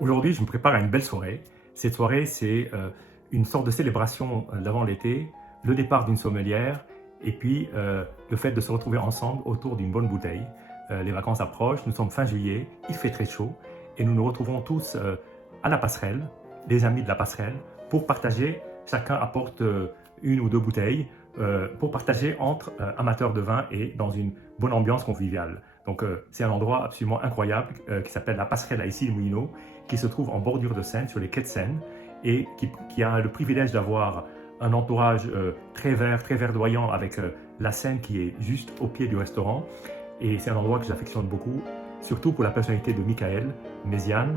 Aujourd'hui, je me prépare à une belle soirée. Cette soirée, c'est une sorte de célébration d'avant l'été, le départ d'une sommelière et puis le fait de se retrouver ensemble autour d'une bonne bouteille. Les vacances approchent, nous sommes fin juillet, il fait très chaud et nous nous retrouvons tous à la passerelle, les amis de la passerelle, pour partager, chacun apporte une ou deux bouteilles, pour partager entre amateurs de vin et dans une bonne ambiance conviviale. Donc c'est un endroit absolument incroyable qui s'appelle la passerelle à Issy-les-Moulineaux, qui se trouve en bordure de Seine, sur les quais de Seine, et qui a le privilège d'avoir un entourage très vert, très verdoyant, avec la Seine qui est juste au pied du restaurant. Et c'est un endroit que j'affectionne beaucoup, surtout pour la personnalité de Michael Méziane,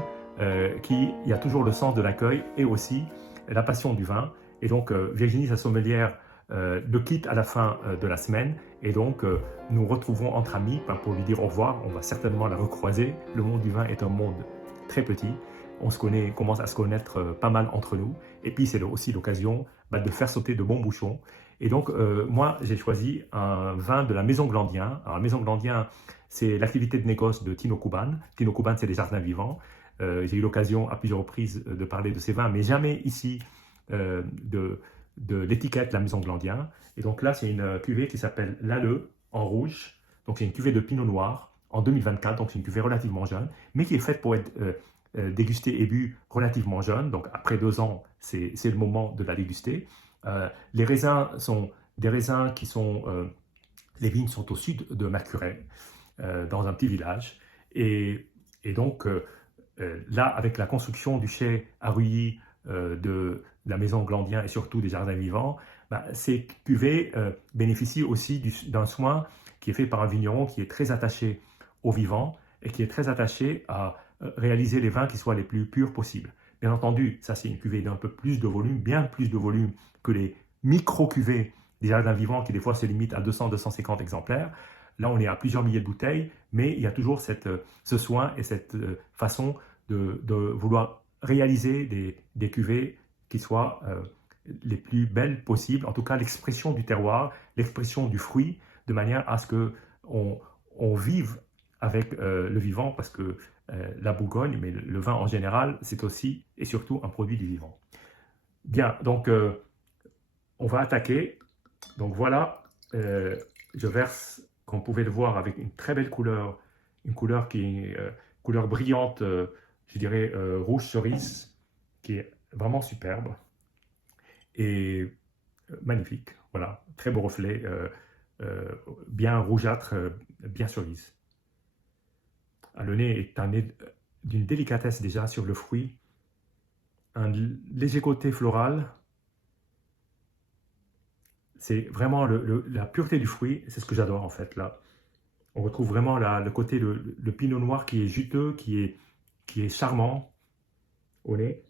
qui a toujours le sens de l'accueil et aussi la passion du vin. Et donc Virginie, sa sommelière, le quitte à la fin de la semaine, et donc nous retrouvons entre amis pour lui dire au revoir. On va certainement la recroiser. Le monde du vin est un monde très petit. On commence à se connaître pas mal entre nous. Et puis c'est aussi l'occasion de faire sauter de bons bouchons. Et donc moi j'ai choisi un vin de la Maison Glandien. Alors la Maison Glandien, c'est l'activité de négoce de Tino Kuban. Tino Kuban, c'est des jardins vivants. J'ai eu l'occasion à plusieurs reprises de parler de ces vins, mais jamais ici de l'étiquette La Maison Glandien. Et donc là, c'est une cuvée qui s'appelle l'Alleux en rouge. Donc c'est une cuvée de Pinot Noir en 2024, donc c'est une cuvée relativement jeune, mais qui est faite pour être dégustée et bu relativement jeune. Donc après 2 ans, c'est le moment de la déguster. Les raisins sont des raisins qui sont... les vignes sont au sud de Mercurey, dans un petit village. Et donc là, avec la construction du chai à Ruilly, de la maison Glandien et surtout des jardins vivants, ces cuvées bénéficient aussi d'un soin qui est fait par un vigneron qui est très attaché au vivant et qui est très attaché à réaliser les vins qui soient les plus purs possibles. Bien entendu, ça c'est une cuvée d'un peu plus de volume, bien plus de volume que les micro-cuvées des jardins vivants qui des fois se limitent à 200-250 exemplaires. Là, on est à plusieurs milliers de bouteilles, mais il y a toujours ce soin et cette façon de vouloir réaliser des cuvées qui soient les plus belles possibles, en tout cas l'expression du terroir, l'expression du fruit, de manière à ce qu'on vive avec le vivant, parce que la Bourgogne, mais le vin en général, c'est aussi et surtout un produit du vivant. Bien, donc on va attaquer. Donc voilà, je verse, comme vous pouvez le voir, avec une très belle couleur, une couleur qui est couleur brillante, je dirais rouge cerise, qui est vraiment superbe et magnifique. Voilà, très beau reflet, bien rougeâtre, bien cerise. Le nez est un nez d'une délicatesse déjà sur le fruit, un léger côté floral. C'est vraiment la pureté du fruit, c'est ce que j'adore en fait là. On retrouve vraiment le côté, le pinot noir qui est juteux, qui est charmant au nez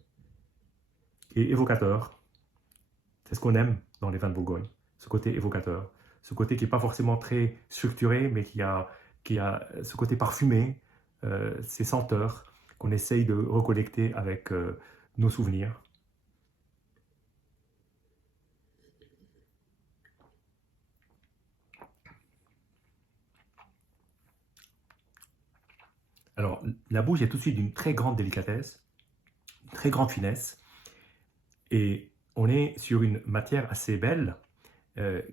et évocateur. C'est ce qu'on aime dans les vins de Bourgogne, ce côté évocateur. Ce côté qui n'est pas forcément très structuré, mais qui a ce côté parfumé, ces senteurs qu'on essaye de recollecter avec nos souvenirs. Alors, la bouche est tout de suite d'une très grande délicatesse, une très grande finesse, et on est sur une matière assez belle,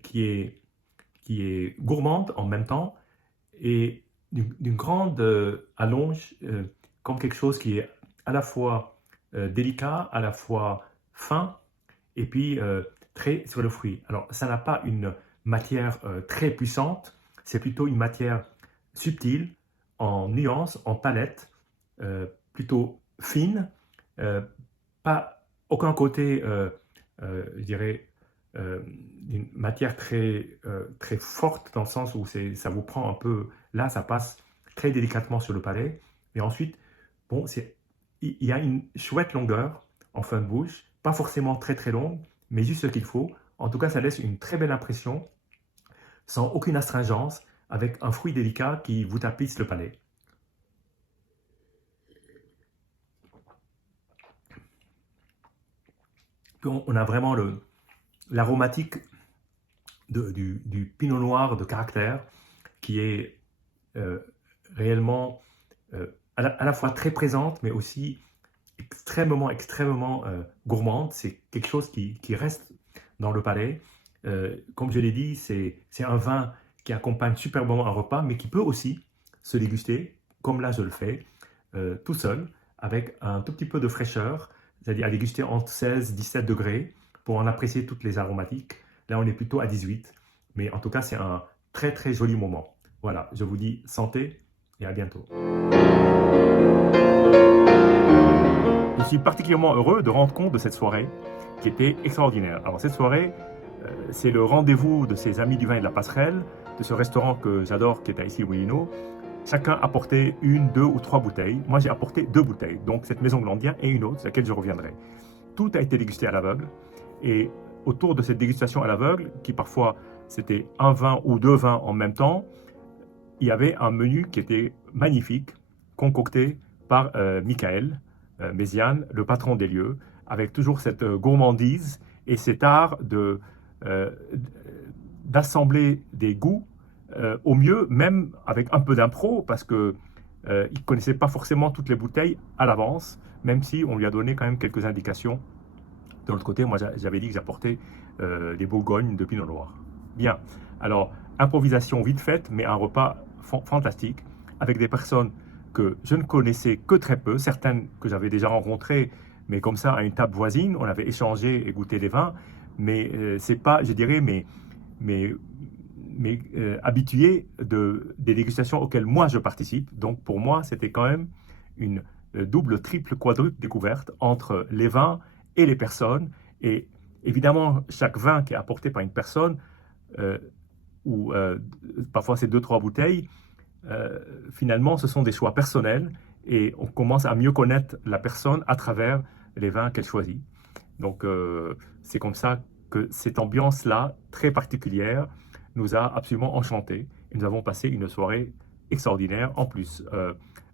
qui est gourmande en même temps, et d'une grande allonge, comme quelque chose qui est à la fois délicat, à la fois fin, et puis très sur le fruit. Alors, ça n'a pas une matière très puissante, c'est plutôt une matière subtile, en nuance, en palette, plutôt fine, euh, pas aucun côté, je dirais, d'une matière très forte, dans le sens où ça vous prend un peu, là ça passe très délicatement sur le palais, et ensuite, bon, il y a une chouette longueur en fin de bouche, pas forcément très très longue, mais juste ce qu'il faut. En tout cas, ça laisse une très belle impression, sans aucune astringence, avec un fruit délicat qui vous tapisse le palais. On a vraiment l'aromatique du pinot noir de caractère qui est euh, réellement à la fois très présente, mais aussi extrêmement gourmande. C'est quelque chose qui reste dans le palais. Comme je l'ai dit, c'est un vin qui accompagne superbement un repas, mais qui peut aussi se déguster, comme là je le fais, tout seul, avec un tout petit peu de fraîcheur, c'est-à-dire à déguster entre 16 et 17 degrés pour en apprécier toutes les aromatiques. Là, on est plutôt à 18, mais en tout cas, c'est un très très joli moment. Voilà, je vous dis santé et à bientôt. Je suis particulièrement heureux de rendre compte de cette soirée qui était extraordinaire. Alors cette soirée, c'est le rendez-vous de ces amis du vin et de la passerelle, de ce restaurant que j'adore qui est à Issy-les-Moulineaux. Chacun apportait 1, 2 ou 3 bouteilles. Moi, j'ai apporté 2 bouteilles, donc cette maison Glandien et une autre, sur laquelle je reviendrai. Tout a été dégusté à l'aveugle, et autour de cette dégustation à l'aveugle, qui parfois c'était un vin ou 2 vins en même temps, il y avait un menu qui était magnifique, concocté par Michael Méziane, le patron des lieux, avec toujours cette gourmandise et cet art d'assembler des goûts au mieux, même avec un peu d'impro, parce qu'il ne connaissait pas forcément toutes les bouteilles à l'avance, même si on lui a donné quand même quelques indications. De l'autre côté, moi j'avais dit que j'apportais des Bourgognes de Pinot Noir. Bien, alors improvisation vite faite, mais un repas fantastique, avec des personnes que je ne connaissais que très peu, certaines que j'avais déjà rencontrées, mais comme ça à une table voisine, on avait échangé et goûté des vins, mais c'est pas, je dirais, habitués des dégustations auxquelles moi je participe. Donc pour moi, c'était quand même une double, triple, quadruple découverte entre les vins et les personnes. Et évidemment, chaque vin qui est apporté par une personne, ou parfois c'est 2-3 bouteilles, finalement ce sont des choix personnels et on commence à mieux connaître la personne à travers les vins qu'elle choisit. Donc c'est comme ça que cette ambiance-là, très particulière, nous a absolument enchantés. Et nous avons passé une soirée extraordinaire. En plus,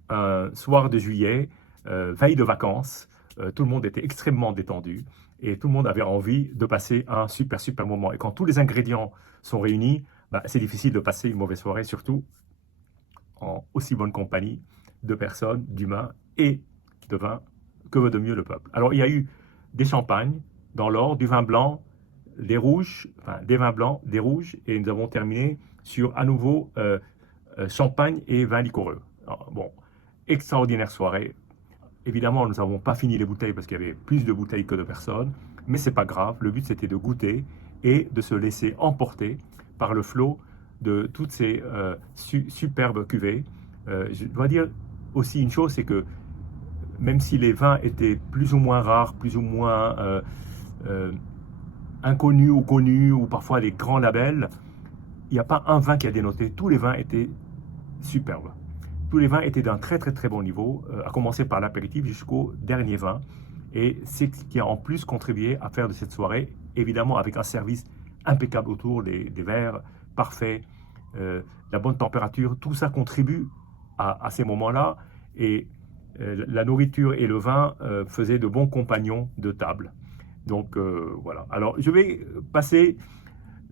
un soir de juillet, veille de vacances, tout le monde était extrêmement détendu et tout le monde avait envie de passer un super moment. Et quand tous les ingrédients sont réunis, bah, c'est difficile de passer une mauvaise soirée, surtout en aussi bonne compagnie de personnes, d'humains et de vin. Que veut de mieux le peuple? Alors, il y a eu des champagnes dans l'ordre, du vin blanc, des rouges, enfin des vins blancs, des rouges, et nous avons terminé sur à nouveau champagne et vin liquoreux. Alors, bon, extraordinaire soirée. Évidemment, nous n'avons pas fini les bouteilles parce qu'il y avait plus de bouteilles que de personnes, mais c'est pas grave. Le but, c'était de goûter et de se laisser emporter par le flot de toutes ces superbes cuvées. Je dois dire aussi une chose, c'est que même si les vins étaient plus ou moins rares, plus ou moins inconnus ou connus, ou parfois des grands labels, il n'y a pas un vin qui a dénoté. Tous les vins étaient superbes. Tous les vins étaient d'un très bon niveau, à commencer par l'apéritif jusqu'au dernier vin. Et c'est ce qui a en plus contribué à faire de cette soirée, évidemment avec un service impeccable autour, des verres parfaits, la bonne température, tout ça contribue à ces moments-là. Et la nourriture et le vin faisaient de bons compagnons de table. Donc voilà. Alors je vais passer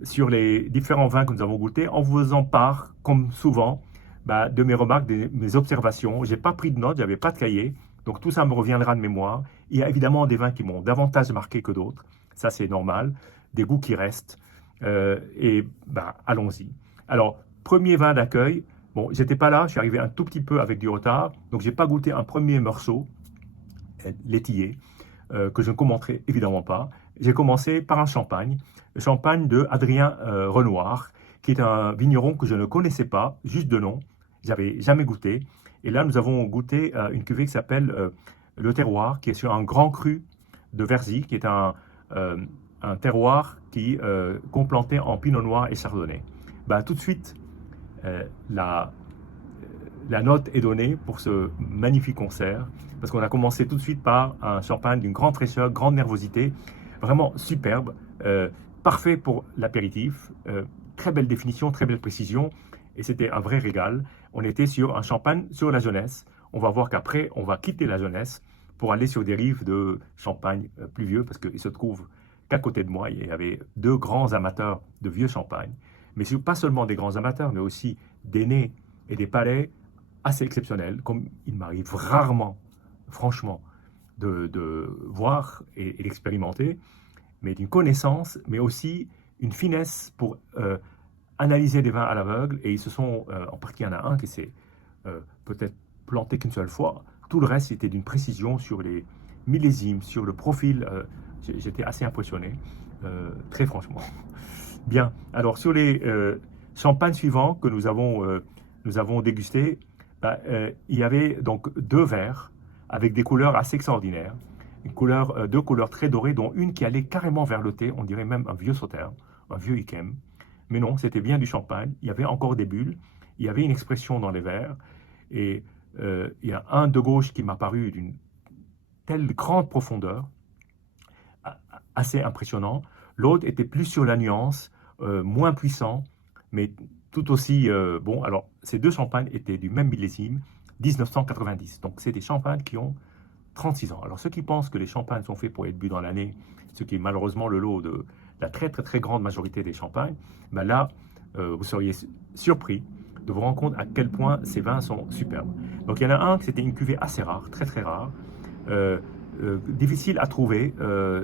sur les différents vins que nous avons goûtés en vous faisant part, comme souvent, de mes remarques, de mes observations. Je n'ai pas pris de notes, je n'avais pas de cahier, donc tout ça me reviendra de mémoire. Il y a évidemment des vins qui m'ont davantage marqué que d'autres, ça c'est normal, des goûts qui restent, et allons-y. Alors, premier vin d'accueil, bon, j'étais pas là, je suis arrivé un tout petit peu avec du retard, donc j'ai pas goûté un premier Meursault, laitillé, que je ne commenterai évidemment pas. J'ai commencé par un champagne, le champagne de Adrien Renoir, qui est un vigneron que je ne connaissais pas, juste de nom, j'avais jamais goûté. Et là, nous avons goûté une cuvée qui s'appelle Le Terroir, qui est sur un grand cru de Verzy, qui est un terroir qui complanté en Pinot Noir et Chardonnay. Tout de suite, la note est donnée pour ce magnifique concert, parce qu'on a commencé tout de suite par un champagne d'une grande fraîcheur, grande nervosité, vraiment superbe, parfait pour l'apéritif, très belle définition, très belle précision, et c'était un vrai régal. On était sur un champagne sur la jeunesse. On va voir qu'après, on va quitter la jeunesse pour aller sur des rives de champagne plus vieux, parce qu'il se trouve qu'à côté de moi, il y avait 2 grands amateurs de vieux champagne, mais pas seulement des grands amateurs, mais aussi des nez et des palais assez exceptionnels, comme il m'arrive rarement, franchement, de voir et d'expérimenter, mais d'une connaissance, mais aussi une finesse pour analyser des vins à l'aveugle. Et ils se sont, en partie, il y en a un qui s'est peut-être planté qu'une seule fois. Tout le reste, c'était d'une précision sur les millésimes, sur le profil. J'étais assez impressionné, très franchement. Bien, alors sur les champagnes suivants que nous avons dégustés, il y avait donc 2 verres avec des couleurs assez extraordinaires. Deux couleurs très dorées, dont une qui allait carrément vers le thé, on dirait même un vieux sauterne, un vieux Yquem. Mais non, c'était bien du champagne. Il y avait encore des bulles, il y avait une expression dans les verres. Et il y a un de gauche qui m'a paru d'une telle grande profondeur, assez impressionnant. L'autre était plus sur la nuance, moins puissant, mais tout aussi bon. Alors, ces 2 champagnes étaient du même millésime, 1990. Donc, c'est des champagnes qui ont 36 ans. Alors, ceux qui pensent que les champagnes sont faits pour être bu dans l'année, ce qui est malheureusement le lot de la très très très grande majorité des champagnes, ben là, vous seriez surpris de vous rendre compte à quel point ces vins sont superbes. Donc, il y en a un qui c'était une cuvée assez rare, très très rare, difficile à trouver.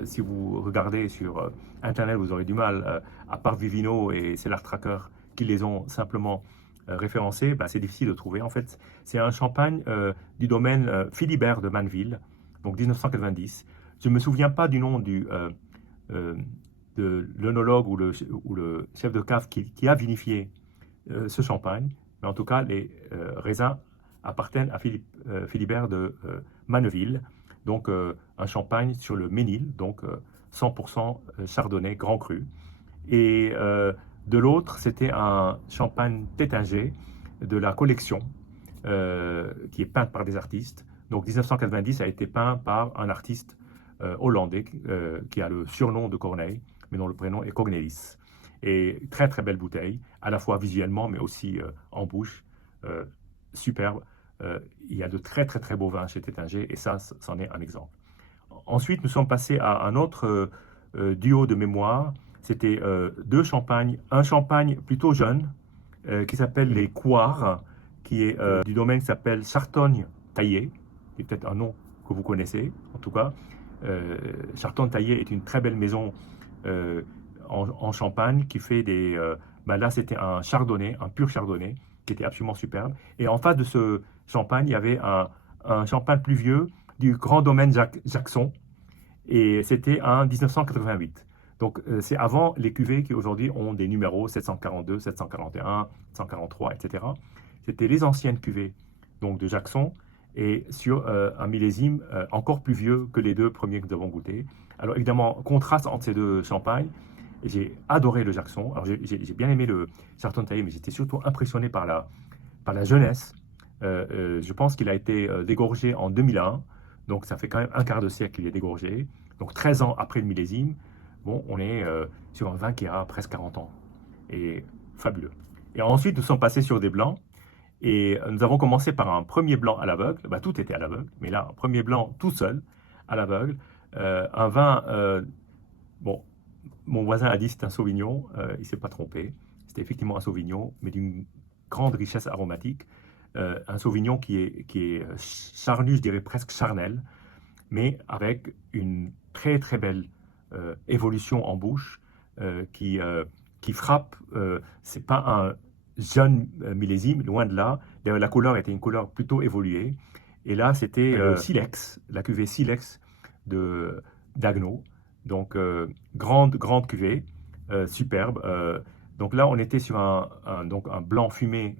Si vous regardez sur Internet, vous aurez du mal, à part Vivino et Cellar Tracker qui les ont simplement référencés, ben, c'est difficile de trouver. En fait, c'est un champagne du domaine Philibert de Manneville, donc 1990. Je ne me souviens pas du nom de l'œnologue ou le chef de cave qui a vinifié ce champagne, mais en tout cas, les raisins appartiennent à Philibert de Manneville, donc un champagne sur le Ménil, donc 100% chardonnay grand cru. Et de l'autre, c'était un champagne Taittinger de la collection, qui est peinte par des artistes. Donc 1990 a été peint par un artiste hollandais qui a le surnom de Corneille, mais dont le prénom est Cornelis. Et très très belle bouteille, à la fois visuellement, mais aussi en bouche, superbe. Il y a de très très très beaux vins chez Taittinger, et ça, c'en est un exemple. Ensuite, nous sommes passés à un autre duo de mémoire. C'était 2 champagnes, un champagne plutôt jeune, qui s'appelle les Couards, qui est du domaine qui s'appelle Chartogne-Taillé, qui est peut-être un nom que vous connaissez, en tout cas. Chartogne-Taillé est une très belle maison en Champagne qui fait des... là, c'était un chardonnay, un pur chardonnay, qui était absolument superbe. Et en face de ce champagne, il y avait un champagne plus vieux du grand domaine Jackson, et c'était en 1988. Donc, c'est avant les cuvées qui aujourd'hui ont des numéros 742, 741, 743, etc. C'était les anciennes cuvées donc, de Jackson, et sur un millésime encore plus vieux que les 2 premiers que nous avons goûtés. Alors, évidemment, contraste entre ces 2 champagnes. J'ai adoré le Jackson. Alors, j'ai bien aimé le Charton Taillé, mais j'étais surtout impressionné par la jeunesse. Je pense qu'il a été dégorgé en 2001. Donc, ça fait quand même un quart de siècle qu'il est dégorgé. Donc, 13 ans après le millésime, bon, on est sur un vin qui a presque 40 ans. Et fabuleux. Et ensuite, nous sommes passés sur des blancs. Et nous avons commencé par un premier blanc à l'aveugle. Bah, tout était à l'aveugle. Mais là, un premier blanc tout seul, à l'aveugle. Un vin, bon, mon voisin a dit que c'est un Sauvignon. Il ne s'est pas trompé. C'était effectivement un Sauvignon, mais d'une grande richesse aromatique. Un Sauvignon qui est charnu, je dirais presque charnel, mais avec une très très belle évolution en bouche qui frappe. C'est pas un jeune millésime, loin de là. D'ailleurs, la couleur était une couleur plutôt évoluée. Et là, c'était Silex, la cuvée Silex d'Agno. Donc, grande cuvée, superbe. Donc là, on était sur donc un blanc fumé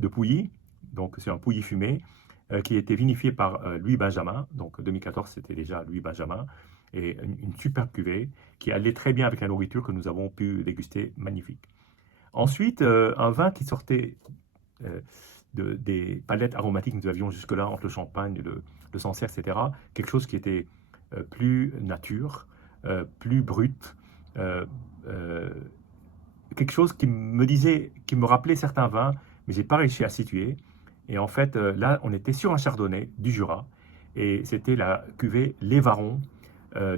de Pouilly, donc c'est un Pouilly fumé, qui était vinifié par Louis Benjamin. Donc 2014, c'était déjà Louis Benjamin. Et une superbe cuvée qui allait très bien avec la nourriture que nous avons pu déguster, magnifique. Ensuite, un vin qui sortait des palettes aromatiques que nous avions jusque-là, entre le champagne, le Sancerre, etc. Quelque chose qui était plus nature, plus brut, quelque chose qui me rappelait certains vins, mais j'ai pas réussi à situer. Et en fait, là, on était sur un chardonnay du Jura, et c'était la cuvée Les Varons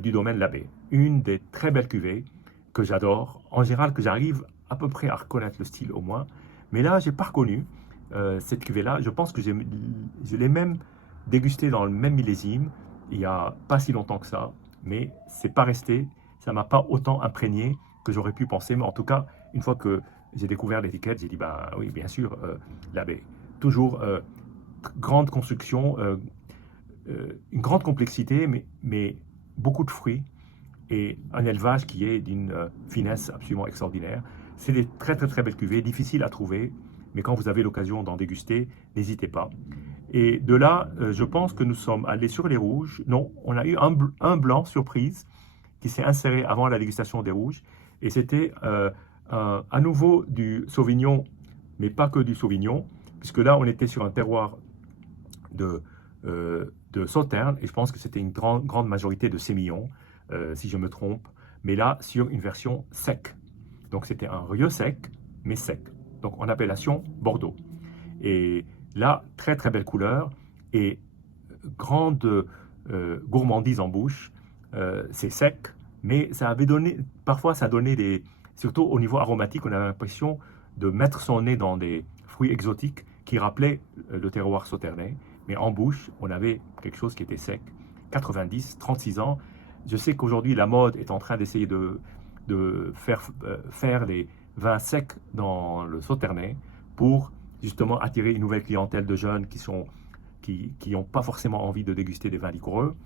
du domaine Labbé. Une des très belles cuvées que j'adore, en général que j'arrive à peu près à reconnaître le style au moins, mais là, j'ai pas reconnu cette cuvée-là. Je pense que je l'ai même dégustée dans le même millésime, il n'y a pas si longtemps que ça, mais c'est pas resté, ça m'a pas autant imprégné que j'aurais pu penser. Mais en tout cas, une fois que j'ai découvert l'étiquette, j'ai dit, bah oui, bien sûr, la baie. Toujours grande construction, une grande complexité, mais beaucoup de fruits et un élevage qui est d'une finesse absolument extraordinaire. C'est des très très très belles cuvées, difficiles à trouver, mais quand vous avez l'occasion d'en déguster, n'hésitez pas. Et de là, je pense que nous sommes allés sur les rouges. Non, on a eu un blanc surprise qui s'est inséré avant la dégustation des rouges, et c'était à nouveau du Sauvignon, mais pas que du Sauvignon, puisque là on était sur un terroir de, de Sauternes, et je pense que c'était une grande majorité de sémillons, si je me trompe, mais là sur une version sec. Donc c'était un rieux sec, mais sec. Donc en appellation Bordeaux. Et là, très très belle couleur et grande gourmandise en bouche. C'est sec, mais ça avait donné, parfois ça donnait des, surtout au niveau aromatique, on avait l'impression de mettre son nez dans des fruits exotiques qui rappelaient le terroir sauternais. Mais en bouche, on avait quelque chose qui était sec. 90, 36 ans. Je sais qu'aujourd'hui, la mode est en train d'essayer de faire les vins secs dans le sauternais pour justement attirer une nouvelle clientèle de jeunes qui n'ont pas forcément envie de déguster des vins liquoreux.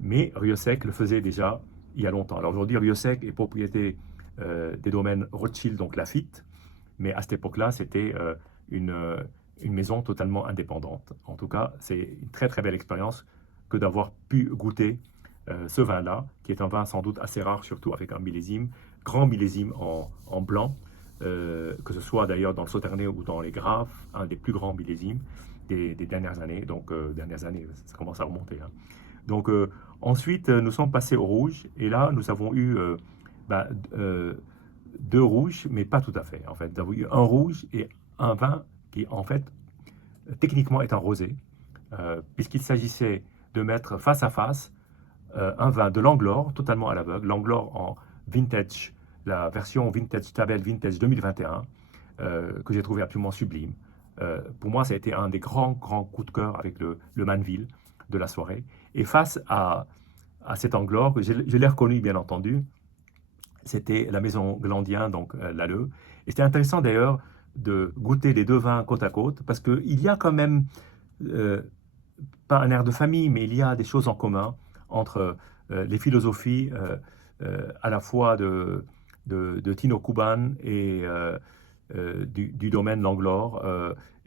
Mais Rieusec le faisait déjà il y a longtemps. Alors aujourd'hui, Rieusec est propriété des domaines Rothschild, donc Lafite, mais à cette époque-là, c'était une maison totalement indépendante. En tout cas, c'est une très très belle expérience que d'avoir pu goûter ce vin-là, qui est un vin sans doute assez rare, surtout avec un millésime, grand millésime en blanc, que ce soit d'ailleurs dans le Sauternais ou dans les Graves, un des plus grands millésimes des dernières années. Donc, dernières années, ça commence à remonter. Hein. Donc, ensuite, nous sommes passés au rouge, et là, nous avons eu bah, deux rouges, mais pas tout à fait. En fait, nous avons eu un rouge et un vin qui, en fait, techniquement est un rosé, puisqu'il s'agissait de mettre face à face un vin de Langlore, totalement à l'aveugle, Langlore en vintage, la version vintage Tabel Vintage 2021, que j'ai trouvé absolument sublime. Pour moi, ça a été un des grands coups de cœur avec le Manville de la soirée. Et face à cet Anglore, je l'ai reconnu bien entendu, c'était la maison Glandien, donc l'Alleux. Et c'était intéressant d'ailleurs de goûter les deux vins côte à côte, parce qu'il y a quand même, euh, pas un air de famille, mais il y a des choses en commun entre les philosophies à la fois de Tino Kuban et du domaine Langlore.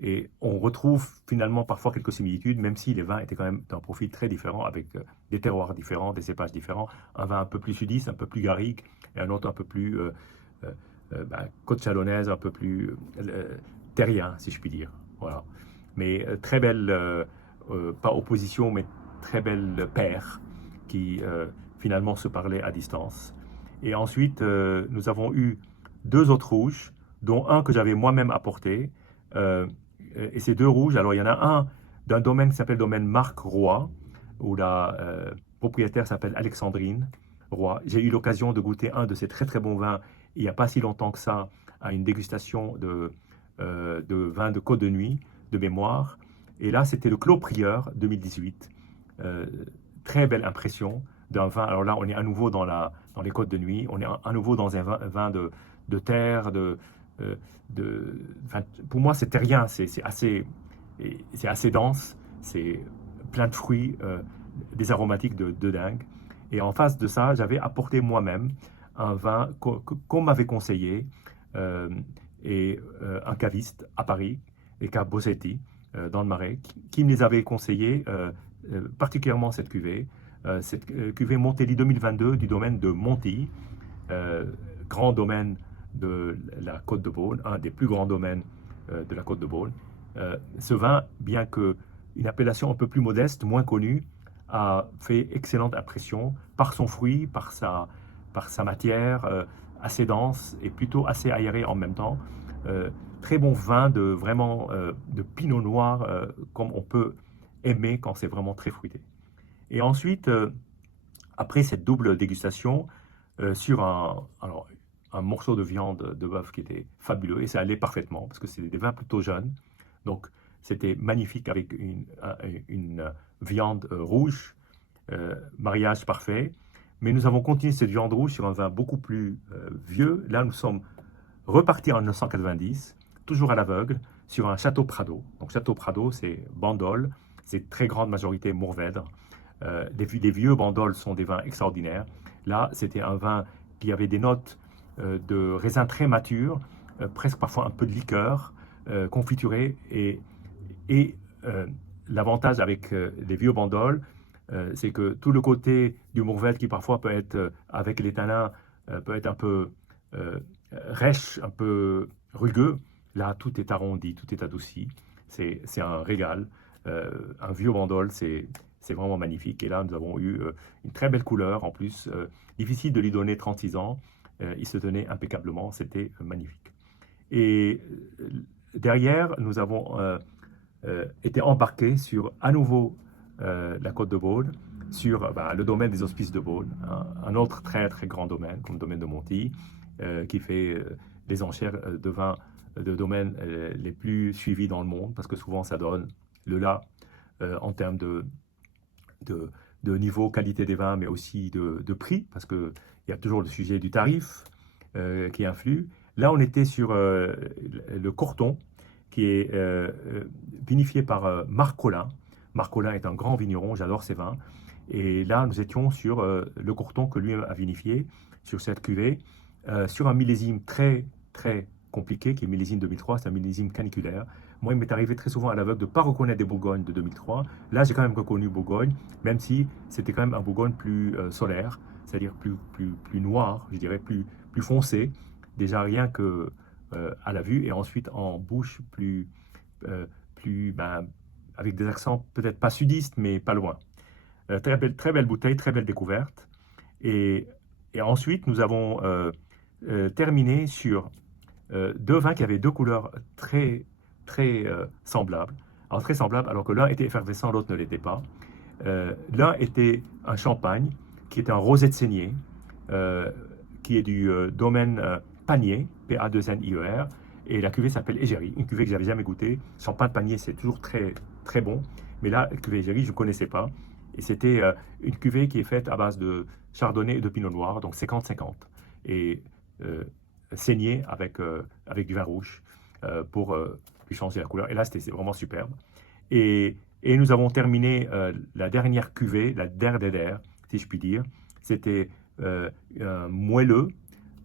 Et on retrouve finalement parfois quelques similitudes, même si les vins étaient quand même d'un profil très différent, avec des terroirs différents, des cépages différents. Un vin un peu plus sudiste, un peu plus garrigue, et un autre un peu plus côte chalonnaise, un peu plus terrien, si je puis dire. Voilà. Mais très belle, pas opposition, mais très belle paire qui finalement se parlait à distance. Et ensuite, nous avons eu deux autres rouges, dont un que j'avais moi-même apporté. Et ces deux rouges, alors il y en a un d'un domaine qui s'appelle le domaine Marc Roy, où la propriétaire s'appelle Alexandrine Roy. J'ai eu l'occasion de goûter un de ces très très bons vins il n'y a pas si longtemps que ça, à une dégustation de vin de Côte de Nuit, de mémoire. Et là, c'était le Clos Prieur 2018. Euh, Très belle impression d'un vin. Alors là, on est à nouveau dans les Côtes de Nuit. On est à nouveau dans un vin de terre, enfin, pour moi, c'est terrien. C'est assez dense. C'est plein de fruits, des aromatiques de dingue. Et en face de ça, j'avais apporté moi-même un vin qu'on m'avait conseillé, euh, et un caviste à Paris, les caves Bossetti, dans le Marais, qui me les avait conseillés, particulièrement cette cuvée Montelli 2022 du domaine de Montilly, euh, grand domaine de la Côte de Beaune, un des plus grands domaines de la Côte de Beaune. Ce vin, bien que une appellation un peu plus modeste, moins connue, a fait excellente impression par son fruit, par sa matière assez dense et plutôt assez aérée en même temps. Très bon vin vraiment de pinot noir, comme on peut aimer quand c'est vraiment très fruité. Et ensuite, après cette double dégustation, sur un morceau de viande de bœuf qui était fabuleux, et ça allait parfaitement, parce que c'est des vins plutôt jeunes. Donc C'était magnifique avec une viande rouge, mariage parfait. Mais nous avons continué cette viande rouge sur un vin beaucoup plus vieux. Là, nous sommes repartis en 1990, toujours à l'aveugle, sur un Château Prado. Donc Château Prado, c'est Bandol, c'est très grande majorité Mourvèdre. Les vieux Bandol sont des vins extraordinaires. Là, c'était un vin qui avait des notes de raisin très mature, presque parfois un peu de liqueur, confituré. Et l'avantage avec les vieux Bandol, c'est que tout le côté du Mourvèdre qui parfois peut être, avec les tanins, peut être un peu rêche, un peu rugueux, là tout est arrondi, tout est adouci. C'est un régal. Un vieux Bandol, c'est vraiment magnifique. Et là, nous avons eu une très belle couleur en plus. Difficile de lui donner 36 ans. Il se tenait impeccablement. C'était magnifique. Et derrière, nous avons été embarqués sur à nouveau la côte de Beaune, sur le domaine des Hospices de Beaune, un autre très très grand domaine, comme le domaine de Montilly, qui fait les enchères de vins de domaines les plus suivis dans le monde, parce que souvent ça donne le là en termes de niveau, qualité des vins, mais aussi de prix, parce qu'il y a toujours le sujet du tarif qui influe. Là, on était sur le Corton, qui est vinifié par Marc Collin. Marc Collin est un grand vigneron, j'adore ses vins. Et là, nous étions sur le Corton que lui a vinifié, sur cette cuvée, sur un millésime très, très compliqué, qui est millésime 2003, c'est un millésime caniculaire. Moi, il m'est arrivé très souvent à l'aveugle de ne pas reconnaître des Bourgognes de 2003. Là, j'ai quand même reconnu Bourgogne, même si c'était quand même un Bourgogne plus solaire, c'est-à-dire plus noir, je dirais, plus foncé. Déjà rien que à la vue, et ensuite en bouche avec des accents peut-être pas sudistes, mais pas loin. Très belle bouteille, très belle découverte. Et ensuite, nous avons terminé sur deux vins qui avaient deux couleurs très, très semblables. Alors, très semblables, alors que l'un était effervescent, l'autre ne l'était pas. L'un était un champagne, qui était un rosé de saignée, qui est du domaine Panier, P-A-2-N-I-E-R, et la cuvée s'appelle Égérie, une cuvée que j'avais jamais goûtée. Champagne de Panier, c'est toujours très, très bon, mais là, la cuvée Égérie, je ne connaissais pas. Et c'était une cuvée qui est faite à base de chardonnay et de pinot noir, donc 50-50, et saignée avec du vin rouge pour lui changer la couleur. Et là, c'était vraiment superbe. Et nous avons terminé la dernière cuvée, la der, si je puis dire. C'était un moelleux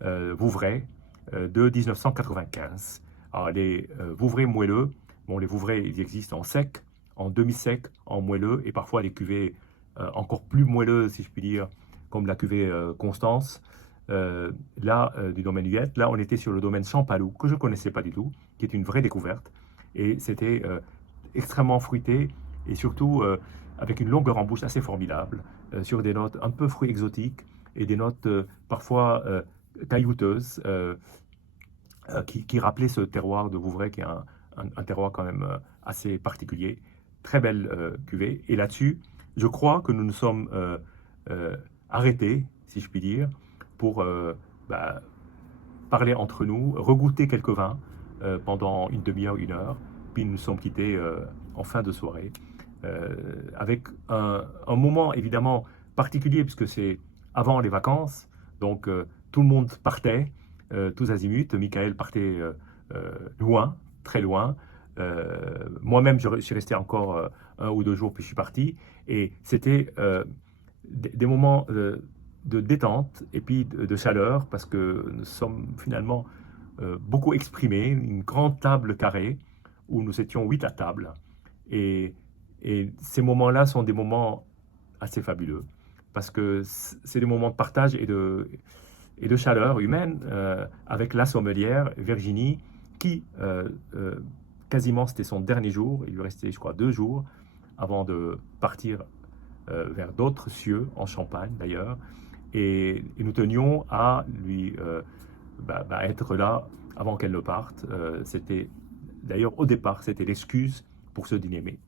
Vouvray de 1995. Alors, les Vouvray moelleux, bon, les Vouvray, ils existent en sec, en demi-sec, en moelleux, et parfois les cuvées encore plus moelleuses, si je puis dire, comme la cuvée Constance, du domaine Huette. Là, on était sur le domaine Champalou, que je ne connaissais pas du tout, qui est une vraie découverte, et c'était extrêmement fruité, et surtout avec une longueur en bouche assez formidable, sur des notes un peu fruits exotiques, et des notes parfois caillouteuses, qui rappelaient ce terroir de Vouvray, qui est un terroir quand même assez particulier. Très belle cuvée. Et là-dessus, je crois que nous nous sommes arrêtés, si je puis dire, pour parler entre nous, regoûter quelques vins pendant une demi-heure, une heure, puis nous nous sommes quittés en fin de soirée, avec un moment évidemment particulier, puisque c'est avant les vacances, donc tout le monde partait, tous azimuts. Michael partait loin, très loin. Moi-même, je suis resté encore 1 ou 2 jours, puis je suis parti. Et c'était des moments de détente et puis de chaleur, parce que nous sommes finalement beaucoup exprimés. Une grande table carrée où nous étions 8 à table. Et ces moments-là sont des moments assez fabuleux, parce que c'est des moments de partage et de chaleur humaine avec la sommelière Virginie, qui quasiment c'était son dernier jour. Il lui restait, je crois, 2 jours avant de partir vers d'autres cieux, en Champagne d'ailleurs, et nous tenions à lui être là avant qu'elle ne parte. C'était d'ailleurs au départ, c'était l'excuse pour ce dîner, mais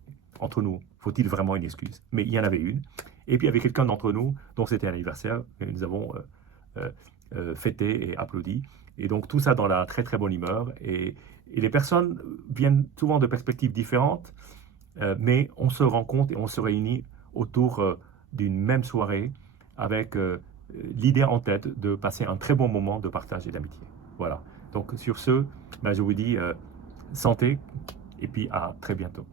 entre nous, faut-il vraiment une excuse? Mais il y en avait une. Et puis il y avait quelqu'un d'entre nous dont c'était l'anniversaire, et nous avons fêté et applaudi. Et donc tout ça dans la très très bonne humeur. Et les personnes viennent souvent de perspectives différentes, mais on se rencontre et on se réunit autour d'une même soirée avec l'idée en tête de passer un très bon moment de partage et d'amitié. Voilà. Donc sur ce, ben, je vous dis santé et puis à très bientôt.